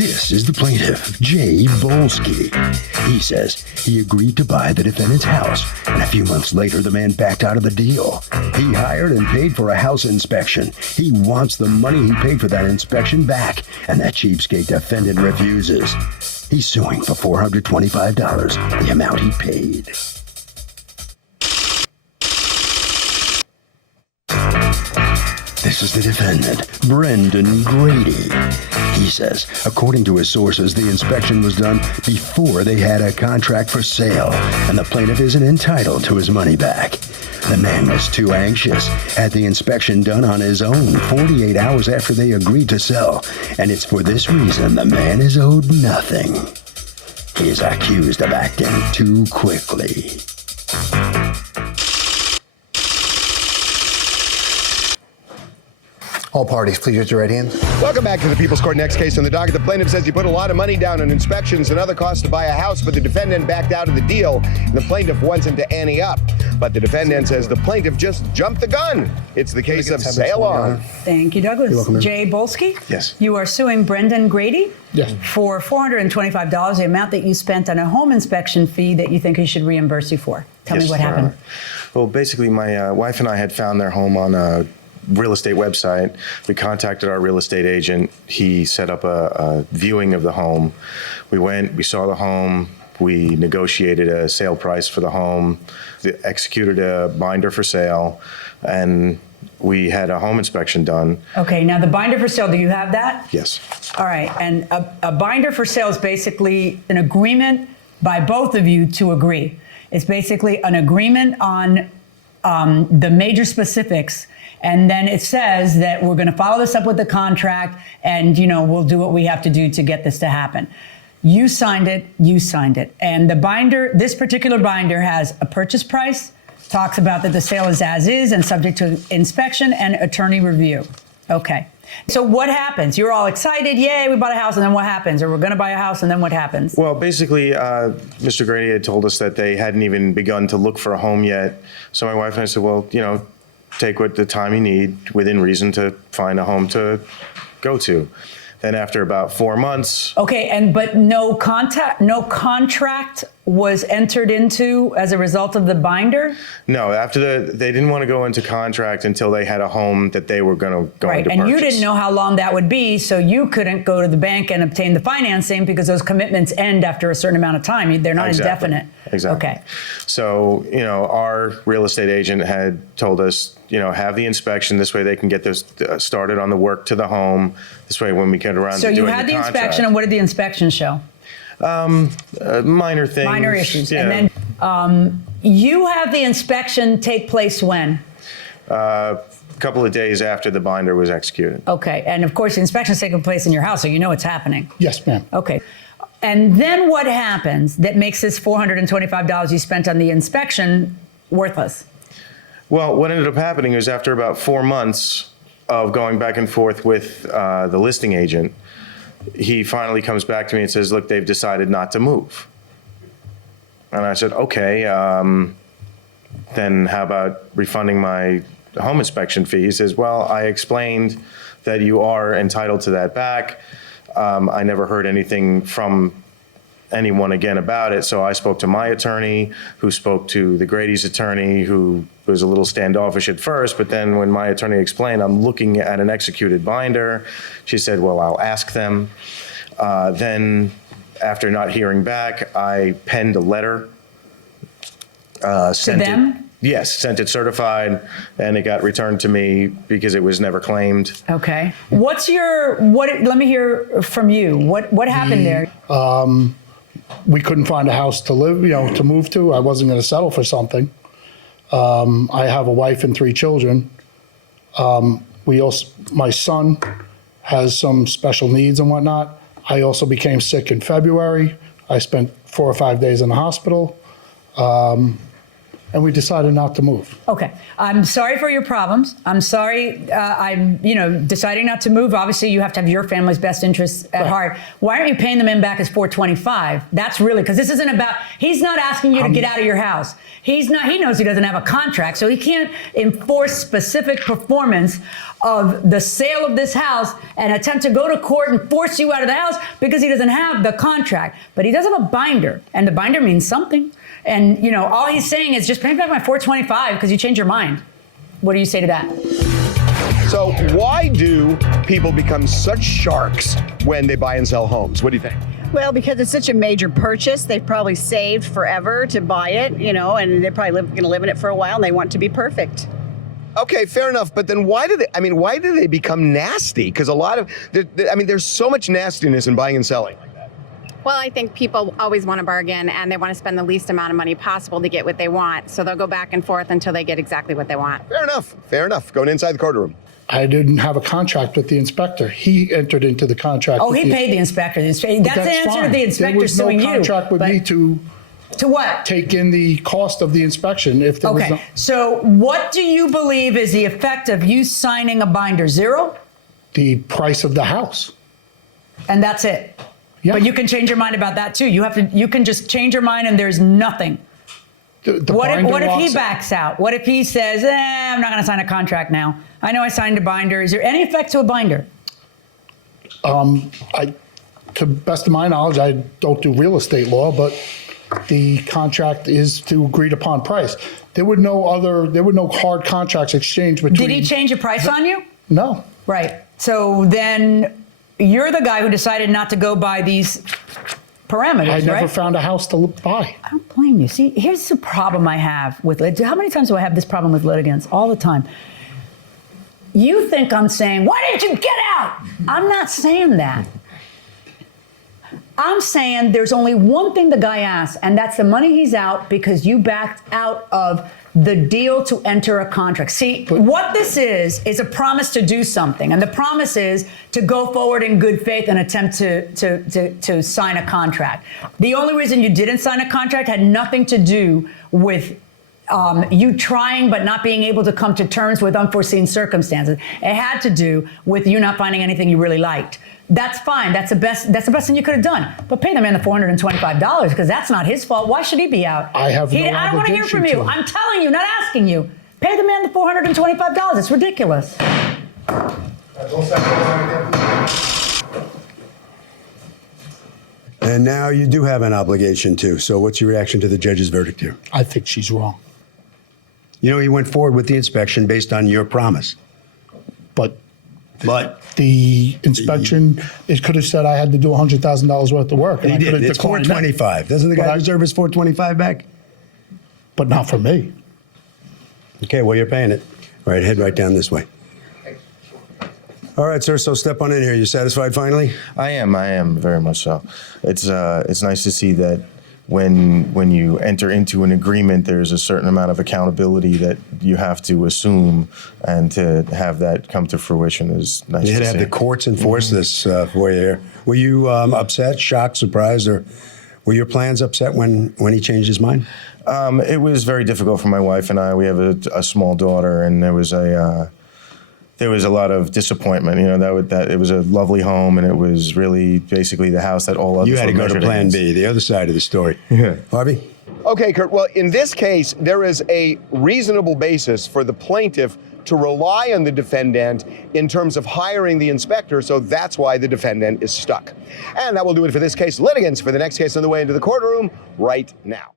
This is the plaintiff, Jay Bolsky. He says he agreed to buy the defendant's house, and a few months later, the man backed out of the deal. He hired and paid for a house inspection. He wants the money he paid for that inspection back, and that cheapskate defendant refuses. He's suing for $425, the amount he paid. This is the defendant, Brendan Grady. He says, according to his sources, the inspection was done before they had a contract for sale, and the plaintiff isn't entitled to his money back. The man was too anxious, had the inspection done on his own 48 hours after they agreed to sell, and it's for this reason the man is owed nothing. He is accused of acting too quickly. All parties, please raise your right hands. Welcome back to the People's Court. Next case on the docket. The plaintiff says he put a lot of money down on inspections and other costs to buy a house, but the defendant backed out of the deal. And the plaintiff wants him to ante up. But the defendant says the plaintiff just jumped the gun. It's the case of sail on. Thank you, Douglas. You're welcome, Jay Bolsky? Yes. You are suing Brendan Grady? Yes. For $425, the amount that you spent on a home inspection fee that you think he should reimburse you for. Tell me what happened. Well, basically, my wife and I had found their home on a real estate website. We contacted our real estate agent. He set up a viewing of the home. We went, we saw the home. We negotiated a sale price for the home, executed a binder for sale, and we had a home inspection done. Okay, now the binder for sale, do you have that? Yes. All right, and a binder for sale is basically an agreement by both of you to agree. It's basically an agreement on the major specifics, and then it says that we're going to follow this up with the contract, and we'll do what we have to do to get this to happen. You signed it, and the binder, this particular binder, has a purchase price, talks about that the sale is as is and subject to inspection and attorney review. Okay. So what happens? You're all excited, yay, we bought a house, and then what happens? Or we're going to buy a house, and then what happens? Well, basically, Mr. Grady had told us that they hadn't even begun to look for a home yet. So my wife and I said, well, take what the time you need within reason to find a home to go to. Then after about 4 months. Okay, but no contract was entered into as a result of the binder? No, they didn't want to go into contract until they had a home that they were going to Right, to and purchase. you didn't know how long that would be, so you couldn't go to the bank and obtain the financing because those commitments end after a certain amount of time. They're not indefinite. Exactly. Okay. So, our real estate agent had told us, have the inspection. This way they can get this started on the work to the home. This way when we get around to doing the contract. So you had the inspection, and what did the inspection show? Minor things. Minor issues. Yeah. And then you have the inspection take place when? A couple of days after the binder was executed. Okay. And of course, the inspection's taking place in your house, so you know it's happening. Yes, ma'am. Okay. And then what happens that makes this $425 you spent on the inspection worthless? Well, what ended up happening is after about 4 months of going back and forth with the listing agent, he finally comes back to me and says, look, they've decided not to move. And I said, okay, then how about refunding my home inspection fee? He says, well, I explained that you are entitled to that back. I never heard anything from anyone again about it. So I spoke to my attorney, who spoke to the Grady's attorney, who was a little standoffish at first. But then when my attorney explained, I'm looking at an executed binder, she said, well, I'll ask them. Then after not hearing back, I penned a letter. To them? Yes, sent it certified, and it got returned to me because it was never claimed. Okay. Let me hear from you. What happened there? We couldn't find a house to live, to move to. I wasn't going to settle for something. I have a wife and 3 children. My son has some special needs and whatnot. I also became sick in February. I spent 4 or 5 days in the hospital. and we decided not to move. Okay, I'm sorry for your problems. I'm sorry. I'm, deciding not to move. Obviously, you have to have your family's best interests at heart. Why aren't you paying the man back his $425? That's really, because this isn't about. He's not asking you to get out of your house. He's not. He knows he doesn't have a contract, so he can't enforce specific performance of the sale of this house and attempt to go to court and force you out of the house because he doesn't have the contract. But he does have a binder, and the binder means something. And, all he's saying is just pay me back my $425 because you changed your mind. What do you say to that? So why do people become such sharks when they buy and sell homes? What do you think? Well, because it's such a major purchase, they've probably saved forever to buy it, and they're probably going to live in it for a while, and they want to be perfect. Okay, fair enough. But then why do they become nasty? Because there's so much nastiness in buying and selling. Well, I think people always want to bargain and they want to spend the least amount of money possible to get what they want. So they'll go back and forth until they get exactly what they want. Fair enough. Going inside the courtroom. I didn't have a contract with the inspector. He entered into the contract. Oh, he paid the inspector. That's the answer fine. to the inspector suing you. There was no contract with me to what? Take in the cost of the inspection. If there was no. So what do you believe is the effect of you signing a binder? Zero? The price of the house. And that's it? Yeah. But you can change your mind about that too. You can just change your mind and there's nothing. What if he backs out? What if he says, I'm not going to sign a contract now. I know I signed a binder. Is there any effect to a binder? To best of my knowledge, I don't do real estate law, but the contract is to agreed upon price. There were no hard contracts exchanged between. Did he change a price on you? No. Right. So then you're the guy who decided not to go by these parameters, right? I never found a house to buy. I don't blame you. See, here's the problem I have with how many times do I have this problem with litigants? All the time. You think I'm saying, why didn't you get out? I'm not saying that. I'm saying there's only one thing the guy asks, and that's the money he's out because you backed out of the deal to enter a contract. See, what this is a promise to do something. And the promise is to go forward in good faith and attempt to sign a contract. The only reason you didn't sign a contract had nothing to do with you trying but not being able to come to terms with unforeseen circumstances. It had to do with you not finding anything you really liked. That's fine. That's the best thing you could have done. But pay the man the $425 because that's not his fault. Why should he be out? I don't want to hear from you. I'm telling you, not asking you. Pay the man the $425. It's ridiculous. And now you do have an obligation too. So what's your reaction to the judge's verdict here? I think she's wrong. He went forward with the inspection based on your promise. But the inspection, it could have said I had to do $100,000 worth of work. And He did. It's $425. Doesn't the guy deserve his $425 back? But not for me. Okay, well, you're paying it. All right, head right down this way. All right, sir, so step on in here. You satisfied finally? I am very much so. It's nice to see that when you enter into an agreement, there's a certain amount of accountability that you have to assume, and to have that come to fruition is nice to see. You had to have the courts enforce this for you here. Were you upset, shocked, surprised, or were your plans upset when he changed his mind? It was very difficult for my wife and I. We have a small daughter, and there was a lot of disappointment. That it was a lovely home, and it was really basically the house that all others. You had to go to measured Plan against. B, the other side of the story. Yeah. Harvey? Okay, Kurt. Well, in this case, there is a reasonable basis for the plaintiff to rely on the defendant in terms of hiring the inspector, so that's why the defendant is stuck. And that will do it for this case. Litigants for the next case on the way into the courtroom right now.